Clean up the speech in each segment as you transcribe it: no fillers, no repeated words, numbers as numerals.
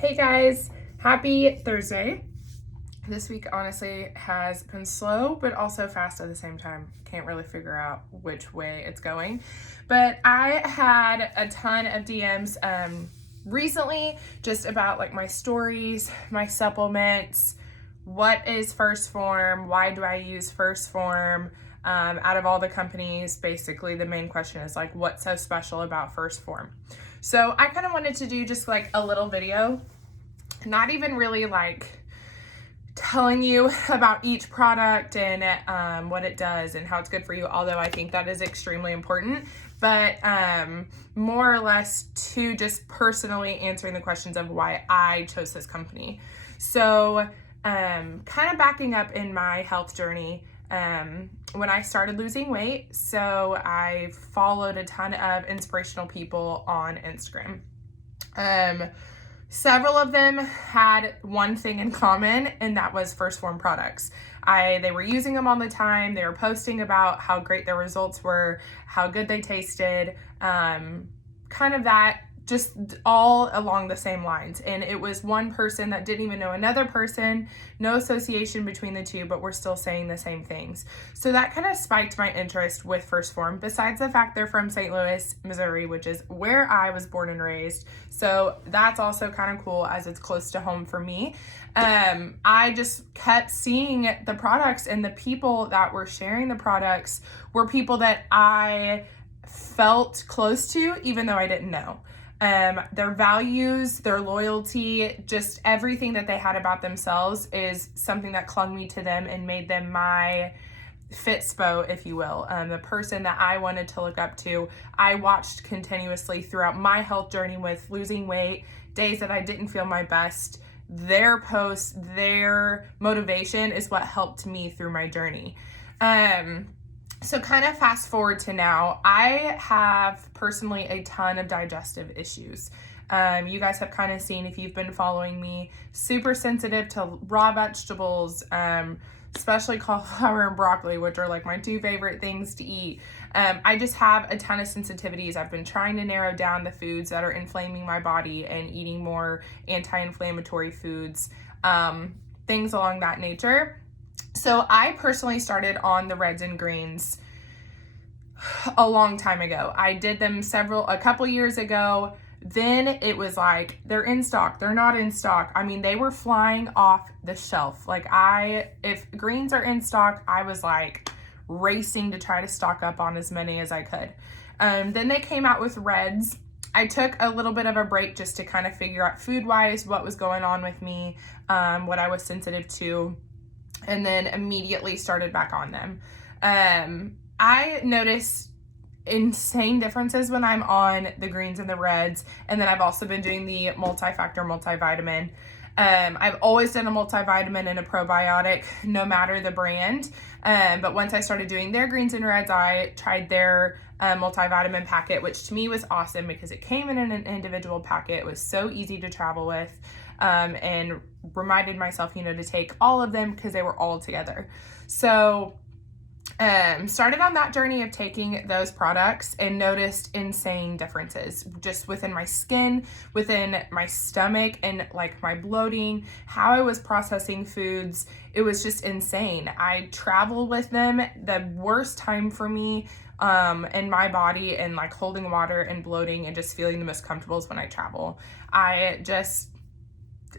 Hey guys, happy Thursday. This week honestly has been slow, but also fast at the same time. Can't really figure out which way it's going. But I had a ton of DMs recently just about like my stories, my supplements, what is Phorm, why do I use Phorm? Out of all the companies, basically the main question is like, what's so special about Phorm? So I kind of wanted to do just like a little video, not even really like telling you about each product and what it does and how it's good for you, although I think that is extremely important, but more or less to just personally answering the questions of why I chose this company. So kind of backing up in my health journey, when I started losing weight, so I followed a ton of inspirational people on Instagram. Several of them had one thing in common, and that was Phorm products. They were using them all the time. They were posting about how great their results were, how good they tasted, kind of that, just all along the same lines. And it was one person that didn't even know another person, no association between the two, but we're still saying the same things. So that kind of spiked my interest with Phorm, besides the fact they're from St. Louis, Missouri, which is where I was born and raised. So that's also kind of cool as it's close to home for me. I just kept seeing the products, and the people that were sharing the products were people that I felt close to, even though I didn't know. Their values, their loyalty, just everything that they had about themselves is something that clung me to them and made them my fitspo, if you will. The person that I wanted to look up to. I watched continuously throughout my health journey with losing weight, days that I didn't feel my best. Their posts, their motivation is what helped me through my journey. So kind of fast forward to now, I have personally a ton of digestive issues. You guys have kind of seen, if you've been following me, super sensitive to raw vegetables, especially cauliflower and broccoli, which are like my two favorite things to eat. I just have a ton of sensitivities. I've been trying to narrow down the foods that are inflaming my body and eating more anti-inflammatory foods, things along that nature. So I personally started on the reds and greens a long time ago. I did them a couple years ago. Then it was like, they're in stock, they're not in stock. I mean, they were flying off the shelf. Like if greens are in stock, I was like racing to try to stock up on as many as I could. Then they came out with reds. I took a little bit of a break just to kind of figure out food-wise what was going on with me, what I was sensitive to, and then immediately started back on them. I notice insane differences when I'm on the greens and the reds, and then I've also been doing the multi-factor multivitamin. I've always done a multivitamin and a probiotic, no matter the brand. But once I started doing their greens and reds, I tried their multivitamin packet, which to me was awesome because it came in an individual packet. It was so easy to travel with, and reminded myself, to take all of them because they were all together. So started on that journey of taking those products and noticed insane differences just within my skin, within my stomach, and like my bloating, how I was processing foods. It was just insane. I traveled with them. The worst time for me in my body and like holding water and bloating and just feeling the most comfortable is when I travel.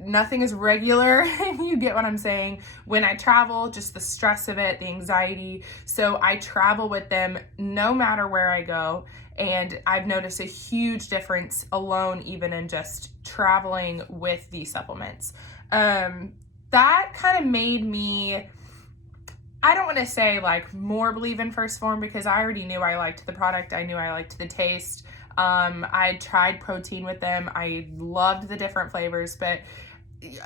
Nothing is regular. You get what I'm saying? When I travel, just the stress of it, the anxiety. So I travel with them no matter where I go. And I've noticed a huge difference alone, even in just traveling with these supplements. That kind of made me, I don't want to say like more believe in Phorm, because I already knew I liked the product. I knew I liked the taste. I tried protein with them. I loved the different flavors, but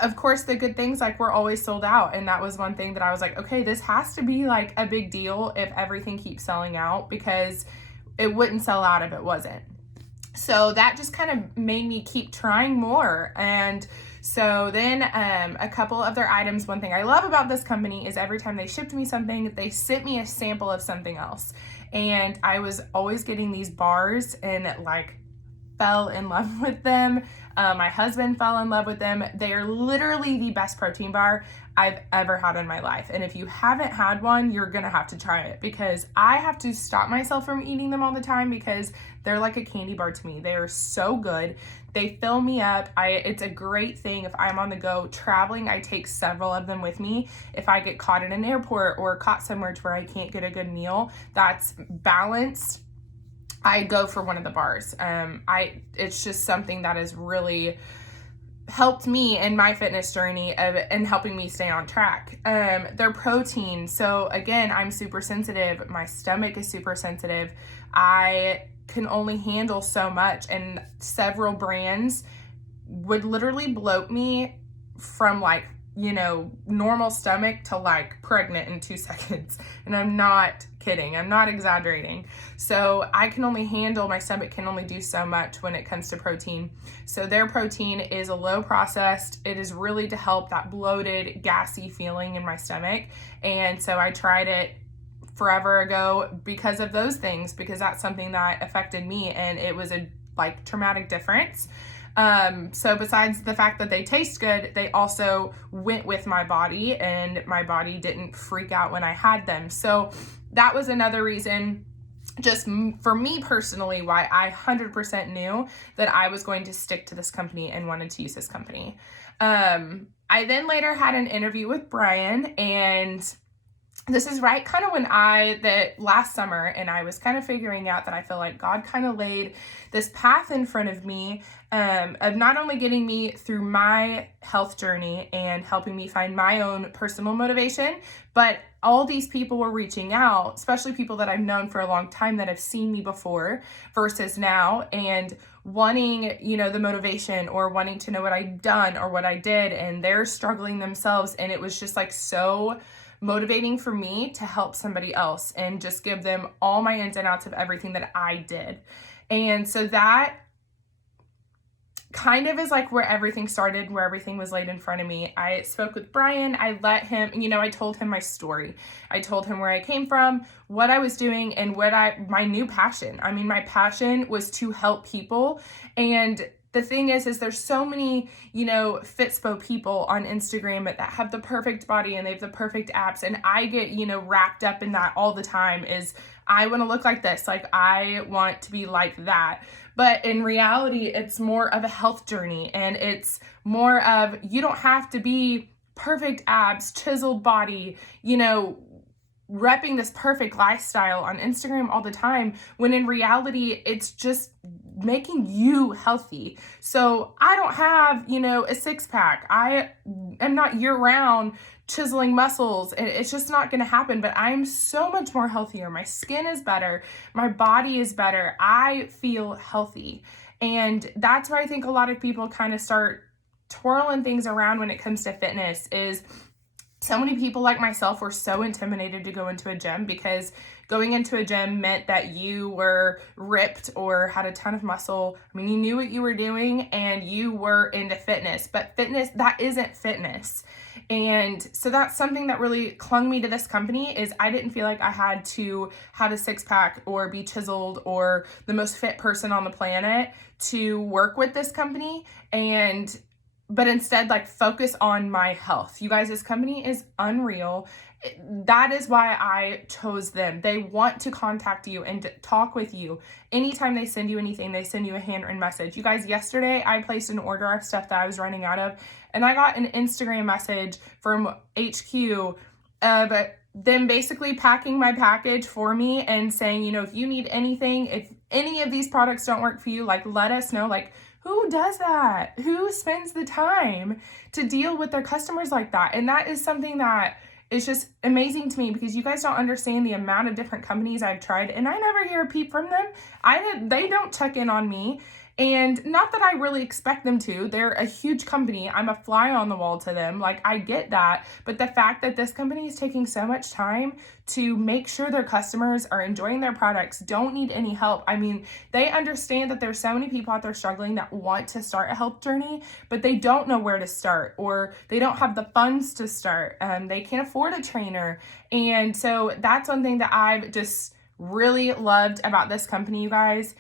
of course the good things like were always sold out. And that was one thing that I was like, okay, this has to be like a big deal if everything keeps selling out, because it wouldn't sell out if it wasn't. So that just kind of made me keep trying more. And so then a couple of their items, one thing I love about this company is every time they shipped me something, they sent me a sample of something else. And I was always getting these bars in like fell in love with them. My husband fell in love with them. They are literally the best protein bar I've ever had in my life. And if you haven't had one, you're gonna have to try it, because I have to stop myself from eating them all the time because they're like a candy bar to me. They are so good. They fill me up. It's a great thing if I'm on the go traveling. I take several of them with me. If I get caught in an airport or caught somewhere to where I can't get a good meal that's balanced, I go for one of the bars. It's just something that has really helped me in my fitness journey and helping me stay on track. Their protein. So again, I'm super sensitive. My stomach is super sensitive. I can only handle so much, and several brands would literally bloat me from like, normal stomach to like pregnant in 2 seconds. And I'm not kidding. I'm not exaggerating. So my stomach can only do so much when it comes to protein. So their protein is a low processed. It is really to help that bloated, gassy feeling in my stomach. And so I tried it forever ago because of those things, because that's something that affected me, and it was a like traumatic difference. So besides the fact that they taste good, they also went with my body, and my body didn't freak out when I had them. So that was another reason, just for me personally, why I 100% knew that I was going to stick to this company and wanted to use this company. I then later had an interview with Brian, and this is right kind of when last summer, and I was kind of figuring out that I feel like God kind of laid this path in front of me, of not only getting me through my health journey and helping me find my own personal motivation, but all these people were reaching out, especially people that I've known for a long time that have seen me before versus now, and wanting, the motivation or wanting to know what I'd done or what I did, and they're struggling themselves. And it was just like so motivating for me to help somebody else and just give them all my ins and outs of everything that I did. And so that kind of is like where everything started, where everything was laid in front of me. I spoke with Brian. I let him, I told him my story. I told him where I came from, what I was doing, and my new passion. I mean, my passion was to help people. And the thing is there's so many, Fitspo people on Instagram that have the perfect body and they have the perfect abs. And I get, wrapped up in that all the time, is I want to look like this. Like, I want to be like that. But in reality, it's more of a health journey, and it's more of, you don't have to be perfect abs, chiseled body, repping this perfect lifestyle on Instagram all the time, when in reality, it's just making you healthy. So I don't have, a six pack. I am not year round chiseling muscles, and it's just not going to happen. But I'm so much more healthier. My skin is better. My body is better. I feel healthy. And that's where I think a lot of people kind of start twirling things around when it comes to fitness. Is so many people like myself were so intimidated to go into a gym, because going into a gym meant that you were ripped or had a ton of muscle. I mean, you knew what you were doing and you were into fitness, but fitness, that isn't fitness. And so that's something that really clung me to this company, is I didn't feel like I had to have a six pack or be chiseled or the most fit person on the planet to work with this company. But instead, like, focus on my health. You guys, this company is unreal. That is why I chose them. They want to contact you and talk with you. Anytime they send you anything, they send you a handwritten message. You guys, yesterday I placed an order of stuff that I was running out of, and I got an Instagram message from HQ of them basically packing my package for me and saying, if you need anything, if any of these products don't work for you, like, let us know. Like, who does that? Who spends the time to deal with their customers like that? And that is something that is just amazing to me, because you guys don't understand the amount of different companies I've tried, and I never hear a peep from them. They don't check in on me. And not that I really expect them to. They're a huge company. I'm a fly on the wall to them. Like, I get that. But the fact that this company is taking so much time to make sure their customers are enjoying their products, don't need any help. I mean, they understand that there's so many people out there struggling that want to start a health journey, but they don't know where to start, or they don't have the funds to start. They can't afford a trainer. And so that's one thing that I've just really loved about this company, you guys.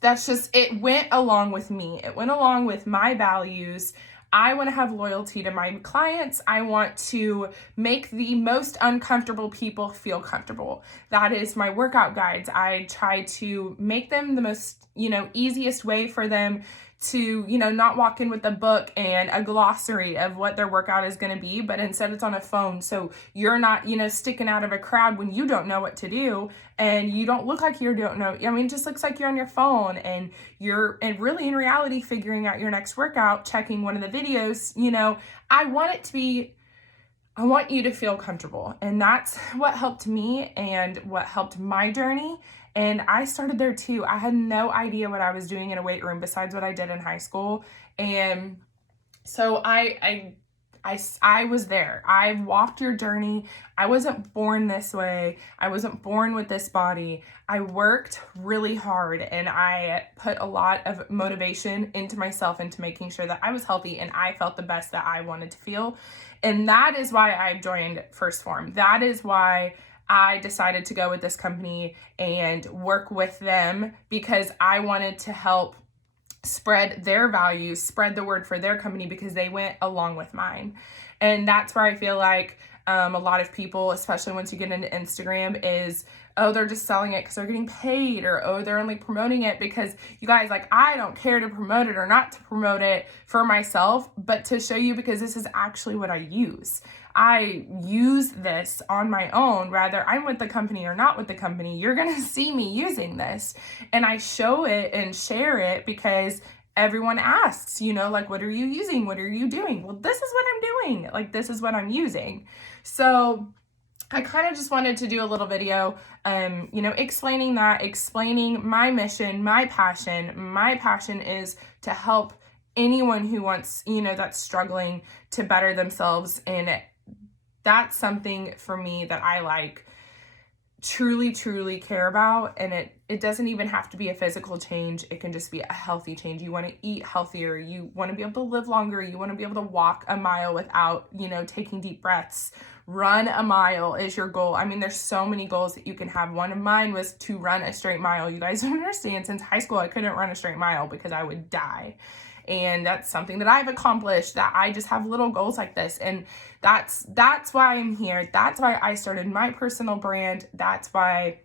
that's just, it went along with me. It went along with my values. I want to have loyalty to my clients. I want to make the most uncomfortable people feel comfortable. That is my workout guides. I try to make them the most, easiest way for them to, not walk in with a book and a glossary of what their workout is going to be, but instead it's on a phone. So you're not, sticking out of a crowd when you don't know what to do, and you don't look like you don't know. It just looks like you're on your phone and you're, and really in reality, figuring out your next workout, checking one of the videos. I want you to feel comfortable. And that's what helped me and what helped my journey. And I started there too. I had no idea what I was doing in a weight room besides what I did in high school. And so I was there. I walked your journey. I wasn't born this way. I wasn't born with this body. I worked really hard and I put a lot of motivation into myself, into making sure that I was healthy and I felt the best that I wanted to feel. And that is why I joined Phorm. That is why I decided to go with this company and work with them, because I wanted to help spread their values, spread the word for their company, because they went along with mine. And that's where I feel like a lot of people, especially once you get into Instagram, is, oh, they're just selling it because they're getting paid, or, oh, they're only promoting it because, you guys, like, I don't care to promote it or not to promote it for myself, but to show you, because this is actually what I use. I use this on my own, whether I'm with the company or not with the company. You're going to see me using this, and I show it and share it because everyone asks, like, what are you using? What are you doing? Well, this is what I'm doing. Like, this is what I'm using. So I kind of just wanted to do a little video, explaining my mission, my passion. My passion is to help anyone who wants, that's struggling to better themselves. And that's something for me that I truly care about. And it doesn't even have to be a physical change. It can just be a healthy change. You want to eat healthier. You want to be able to live longer. You want to be able to walk a mile without, taking deep breaths. Run a mile is your goal. There's so many goals that you can have. One of mine was to run a straight mile. You guys don't understand. Since high school, I couldn't run a straight mile because I would die. And that's something that I've accomplished, that I just have little goals like this. And that's why I'm here. That's why I started my personal brand. That's why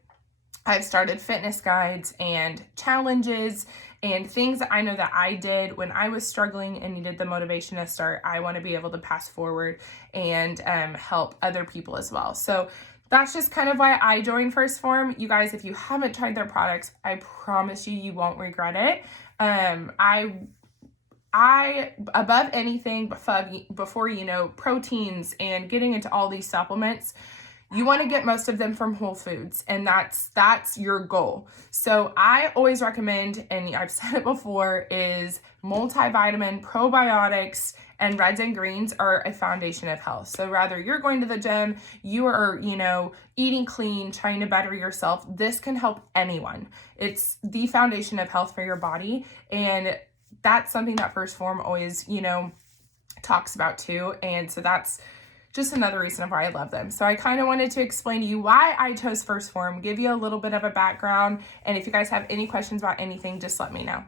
I've started fitness guides and challenges and things that I know that I did when I was struggling and needed the motivation to start. I want to be able to pass forward and help other people as well. So that's just kind of why I joined Phorm. You guys, if you haven't tried their products, I promise you won't regret it. I above anything, before proteins and getting into all these supplements, you want to get most of them from Whole Foods, and that's your goal. So I always recommend, and I've said it before, is multivitamin, probiotics, and reds and greens are a foundation of health. So rather you're going to the gym, you are, eating clean, trying to better yourself, this can help anyone. It's the foundation of health for your body, and that's something that Phorm always, talks about too. And so that's just another reason of why I love them. So I kind of wanted to explain to you why I chose Phorm, give you a little bit of a background. And if you guys have any questions about anything, just let me know.